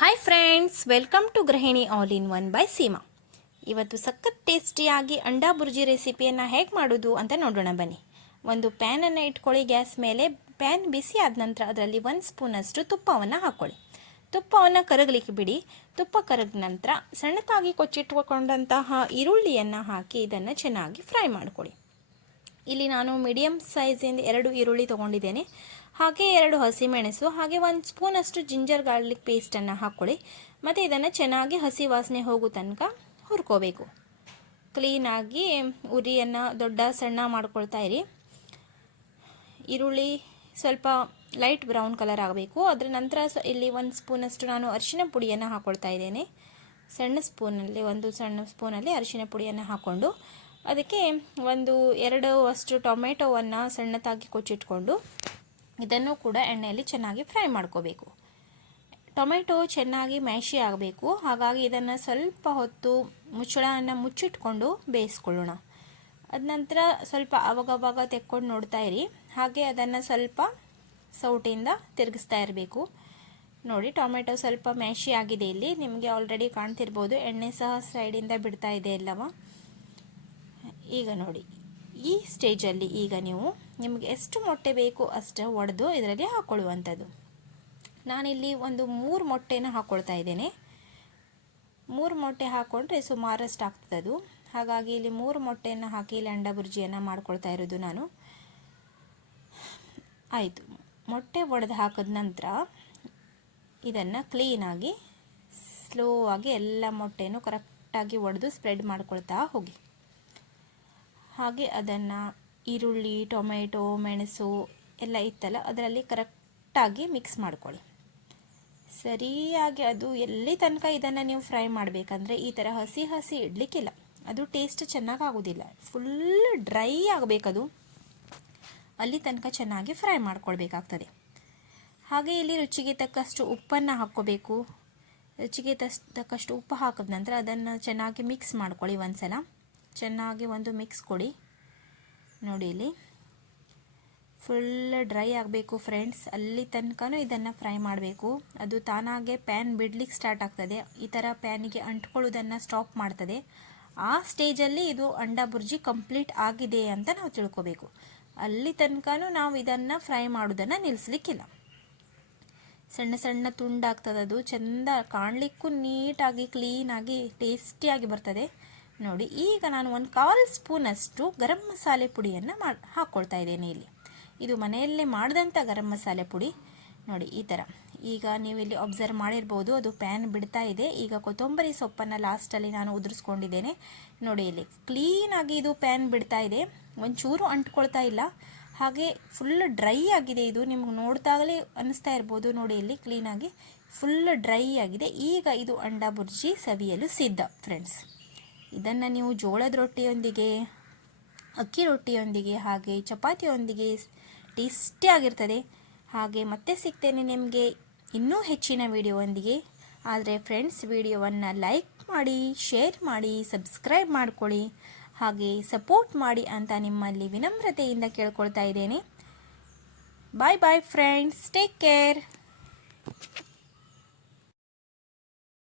Hi friends welcome to Gruhini all in one by Seema ಇವತ್ತು ಸಖತ್ ಟೇಸ್ಟಿಯಾಗಿ ಅಂಡಾ ಬುರ್ಜಿ ರೆಸಿಪಿಯನ್ನು ಹೇಗೆ ಮಾಡೋದು ಅಂತ ನೋಡೋಣ ಬನ್ನಿ. ಒಂದು ಪ್ಯಾನನ್ನು ಇಟ್ಕೊಳ್ಳಿ, ಗ್ಯಾಸ್ ಮೇಲೆ ಪ್ಯಾನ್ ಬಿಸಿ ಆದ ನಂತರ ಅದರಲ್ಲಿ ಒಂದು ಸ್ಪೂನಷ್ಟು ತುಪ್ಪವನ್ನು ಹಾಕ್ಕೊಳ್ಳಿ ತುಪ್ಪವನ್ನು ಕರಗಲಿಕ್ಕೆ ಬಿಡಿ. ತುಪ್ಪ ಕರಗಿದ ನಂತರ ಸಣ್ಣದಾಗಿ ಕೊಚ್ಚಿಟ್ಕೊಂಡಂತಹ ಈರುಳ್ಳಿಯನ್ನು ಹಾಕಿ ಇದನ್ನು ಚೆನ್ನಾಗಿ ಫ್ರೈ ಮಾಡ್ಕೊಳ್ಳಿ. ಇಲ್ಲಿ ನಾನು ಮೀಡಿಯಮ್ ಸೈಜಿಂದ ಎರಡು ಈರುಳ್ಳಿ ತೊಗೊಂಡಿದ್ದೇನೆ. ಹಾಗೆ ಎರಡು ಹಸಿಮೆಣಸು ಹಾಗೆ ಒಂದು ಸ್ಪೂನಷ್ಟು ಜಿಂಜರ್ ಗಾರ್ಲಿಕ್ ಪೇಸ್ಟನ್ನು ಹಾಕ್ಕೊಳ್ಳಿ ಮತ್ತು ಇದನ್ನು ಚೆನ್ನಾಗಿ ಹಸಿ ವಾಸನೆ ಹೋಗೋ ತನಕ ಹುರ್ಕೋಬೇಕು. ಕ್ಲೀನಾಗಿ ಉರಿಯನ್ನು ದೊಡ್ಡ ಸಣ್ಣ ಮಾಡ್ಕೊಳ್ತಾ ಇರಿ. ಈರುಳ್ಳಿ ಸ್ವಲ್ಪ ಲೈಟ್ ಬ್ರೌನ್ ಕಲರ್ ಆಗಬೇಕು. ಅದರ ನಂತರ ಇಲ್ಲಿ ಒಂದು ಸ್ಪೂನಷ್ಟು ನಾನು ಅರಿಶಿನ ಪುಡಿಯನ್ನು ಹಾಕ್ಕೊಳ್ತಾ ಇದ್ದೇನೆ. ಸಣ್ಣ ಸ್ಪೂನಲ್ಲಿ ಒಂದು ಸಣ್ಣ ಸ್ಪೂನಲ್ಲಿ ಅರಿಶಿನ ಪುಡಿಯನ್ನು ಹಾಕ್ಕೊಂಡು ಅದಕ್ಕೆ ಒಂದು ಎರಡು ಅಷ್ಟು ಟೊಮೆಟೊವನ್ನು ಸಣ್ಣದಾಗಿ ಕೊಚ್ಚಿಟ್ಕೊಂಡು ಇದನ್ನು ಕೂಡ ಎಣ್ಣೆಯಲ್ಲಿ ಚೆನ್ನಾಗಿ ಫ್ರೈ ಮಾಡ್ಕೋಬೇಕು. ಟೊಮೆಟೊ ಚೆನ್ನಾಗಿ ಮ್ಯಾಶಿ ಆಗಬೇಕು. ಹಾಗಾಗಿ ಇದನ್ನು ಸ್ವಲ್ಪ ಹೊತ್ತು ಮುಚ್ಚಳವನ್ನು ಮುಚ್ಚಿಟ್ಕೊಂಡು ಬೇಯಿಸ್ಕೊಳ್ಳೋಣ. ಅದ ನಂತರ ಸ್ವಲ್ಪ ಅವಾಗವಾಗ ತೆಕ್ಕೊಂಡು ನೋಡ್ತಾ ಇರಿ. ಹಾಗೆ ಅದನ್ನು ಸ್ವಲ್ಪ ಸೌಟಿಂದ ತಿರುಗಿಸ್ತಾ ಇರಬೇಕು. ನೋಡಿ, ಟೊಮೆಟೊ ಸ್ವಲ್ಪ ಮ್ಯಾಶಿ ಆಗಿದೆ ಇಲ್ಲಿ. ನಿಮಗೆ ಆಲ್ರೆಡಿ ಕಾಣ್ತಿರ್ಬೋದು. ಎಣ್ಣೆ ಸಹ ಸೈಡಿಂದ ಬಿಡ್ತಾ ಇದೆ ಎಲ್ಲವ ಈಗ ನೋಡಿ, ಈ ಸ್ಟೇಜಲ್ಲಿ ಈಗ ನೀವು ನಿಮಗೆ ಎಷ್ಟು ಮೊಟ್ಟೆ ಬೇಕು ಅಷ್ಟು ಒಡೆದು ಇದರಲ್ಲಿ ಹಾಕ್ಕೊಳ್ಳುವಂಥದ್ದು ನಾನಿಲ್ಲಿ ಒಂದು ಮೂರು ಮೊಟ್ಟೆನ ಹಾಕ್ಕೊಳ್ತಾ ಇದ್ದೇನೆ. ಮೂರು ಮೊಟ್ಟೆ ಹಾಕ್ಕೊಂಡ್ರೆ ಸುಮಾರಷ್ಟು ಆಗ್ತದದು. ಹಾಗಾಗಿ ಇಲ್ಲಿ ಮೂರು ಮೊಟ್ಟೆಯನ್ನು ಹಾಕಿ ಇಲ್ಲಿ ಅಂಡ ಬುರ್ಜಿಯನ್ನು ಮಾಡ್ಕೊಳ್ತಾ ಇರೋದು ನಾನು. ಆಯಿತು. ಮೊಟ್ಟೆ ಒಡೆದು ಹಾಕಿದ ನಂತರ ಇದನ್ನು ಕ್ಲೀನಾಗಿ ಸ್ಲೋ ಆಗಿ ಎಲ್ಲ ಮೊಟ್ಟೆನೂ ಕರೆಕ್ಟಾಗಿ ಒಡೆದು ಸ್ಪ್ರೆಡ್ ಮಾಡ್ಕೊಳ್ತಾ ಹೋಗಿ. ಹಾಗೆ ಅದನ್ನು ಈರುಳ್ಳಿ, ಟೊಮೆಟೊ, ಮೆಣಸು ಎಲ್ಲ ಇತ್ತಲ್ಲ, ಅದರಲ್ಲಿ ಕರೆಕ್ಟಾಗಿ ಮಿಕ್ಸ್ ಮಾಡ್ಕೊಳ್ಳಿ. ಸರಿಯಾಗಿ ಅದು ಎಲ್ಲಿ ತನಕ ಇದನ್ನು ನೀವು ಫ್ರೈ ಮಾಡಬೇಕಂದ್ರೆ ಈ ಥರ ಹಸಿ ಹಸಿ ಇಡಲಿಕ್ಕಿಲ್ಲ. ಅದು ಟೇಸ್ಟ್ ಚೆನ್ನಾಗಿ ಆಗೋದಿಲ್ಲ ಫುಲ್ ಡ್ರೈ ಆಗಬೇಕದು. ಅಲ್ಲಿ ತನಕ ಚೆನ್ನಾಗಿ ಫ್ರೈ ಮಾಡ್ಕೊಳ್ಬೇಕಾಗ್ತದೆ. ಹಾಗೆ ಇಲ್ಲಿ ರುಚಿಗೆ ತಕ್ಕಷ್ಟು ಉಪ್ಪನ್ನು ಹಾಕ್ಕೋಬೇಕು. ರುಚಿಗೆ ತಕ್ಕಷ್ಟು ಉಪ್ಪು ಹಾಕಿದ ನಂತರ ಅದನ್ನು ಚೆನ್ನಾಗಿ ಮಿಕ್ಸ್ ಮಾಡ್ಕೊಳ್ಳಿ ಒಂದ್ಸಲ. ಚೆನ್ನಾಗಿ ಒಂದು ಮಿಕ್ಸ್ ಕೊಡಿ. ನೋಡಿ ಇಲ್ಲಿ. ಫುಲ್ ಡ್ರೈ ಆಗಬೇಕು ಫ್ರೆಂಡ್ಸ್ ಅಲ್ಲಿ ತನಕನೂ ಇದನ್ನು ಫ್ರೈ ಮಾಡಬೇಕು. ಅದು ತಾನಾಗೆ ಪ್ಯಾನ್ ಬಿಡ್ಲಿಕ್ಕೆ ಸ್ಟಾರ್ಟ್ ಆಗ್ತದೆ. ಈ ಥರ ಪ್ಯಾನಿಗೆ ಅಂಟ್ಕೊಳ್ಳೋದನ್ನು ಸ್ಟಾಪ್ ಮಾಡ್ತದೆ. ಆ ಸ್ಟೇಜಲ್ಲಿ ಇದು ಅಂಡಾ ಬುರ್ಜಿ ಕಂಪ್ಲೀಟ್ ಆಗಿದೆ ಅಂತ ನಾವು ತಿಳ್ಕೊಬೇಕು. ಅಲ್ಲಿ ತನಕನೂ ನಾವು ಇದನ್ನು ಫ್ರೈ ಮಾಡೋದನ್ನು ನಿಲ್ಲಿಸ್ಲಿಕ್ಕಿಲ್ಲ ಸಣ್ಣ ಸಣ್ಣ ತುಂಡಾಗ್ತದೆ ಅದು ಚೆಂದ ಕಾಣಲಿಕ್ಕೂ ನೀಟಾಗಿ ಕ್ಲೀನಾಗಿ ಟೇಸ್ಟಿಯಾಗಿ ಬರ್ತದೆ. ನೋಡಿ, ಈಗ ನಾನು ಒಂದು ಕಾಲ್ ಸ್ಪೂನಷ್ಟು ಗರಂ ಮಸಾಲೆ ಪುಡಿಯನ್ನು ಮಾಡಿ ಹಾಕ್ಕೊಳ್ತಾ ಇದ್ದೇನೆ ಇಲ್ಲಿ. ಇದು ಮನೆಯಲ್ಲೇ ಮಾಡಿದಂಥ ಗರಂ ಮಸಾಲೆ ಪುಡಿ. ನೋಡಿ, ಈ ಥರ ಈಗ ನೀವು ಇಲ್ಲಿ ಅಬ್ಸರ್ವ್ ಮಾಡಿರ್ಬೋದು, ಅದು ಪ್ಯಾನ್ ಬಿಡ್ತಾ ಇದೆ. ಈಗ ಕೊತ್ತಂಬರಿ ಸೊಪ್ಪನ್ನು ಲಾಸ್ಟಲ್ಲಿ ನಾನು ಉದುರಿಸ್ಕೊಂಡಿದ್ದೇನೆ. ನೋಡಿ ಇಲ್ಲಿ ಕ್ಲೀನಾಗಿ ಇದು ಪ್ಯಾನ್ ಬಿಡ್ತಾ ಇದೆ. ಒಂಚೂರು ಅಂಟ್ಕೊಳ್ತಾ ಇಲ್ಲ. ಹಾಗೆ ಫುಲ್ ಡ್ರೈ ಆಗಿದೆ ಇದು. ನಿಮ್ಗೆ ನೋಡ್ತಾಗಲೇ ಅನ್ನಿಸ್ತಾ ಇರ್ಬೋದು. ನೋಡಿ ಇಲ್ಲಿ ಕ್ಲೀನಾಗಿ ಫುಲ್ ಡ್ರೈ ಆಗಿದೆ. ಈಗ ಇದು ಅಂಡ ಬುರ್ಜಿ ಸವಿಯಲು ಸಿದ್ಧ ಫ್ರೆಂಡ್ಸ್ ಇದನ್ನು ನೀವು ಜೋಳದ ರೊಟ್ಟಿಯೊಂದಿಗೆ, ಅಕ್ಕಿ ರೊಟ್ಟಿಯೊಂದಿಗೆ ಹಾಗೆ ಚಪಾತಿಯೊಂದಿಗೆ ಟೇಸ್ಟಿಯಾಗಿರ್ತದೆ ಹಾಗೆ ಮತ್ತೆ ಸಿಗ್ತೇನೆ ನಿಮಗೆ ಇನ್ನೂ ಹೆಚ್ಚಿನ ವಿಡಿಯೋವೊಂದಿಗೆ. ಆದರೆ ಫ್ರೆಂಡ್ಸ್ ವಿಡಿಯೋವನ್ನು ಲೈಕ್ ಮಾಡಿ ಶೇರ್ ಮಾಡಿ ಸಬ್ಸ್ಕ್ರೈಬ್ ಮಾಡಿಕೊಳ್ಳಿ. ಹಾಗೆ ಸಪೋರ್ಟ್ ಮಾಡಿ ಅಂತ ನಿಮ್ಮಲ್ಲಿ ವಿನಮ್ರತೆಯಿಂದ ಕೇಳ್ಕೊಳ್ತಾ ಇದ್ದೇನೆ. Bye bye friends take care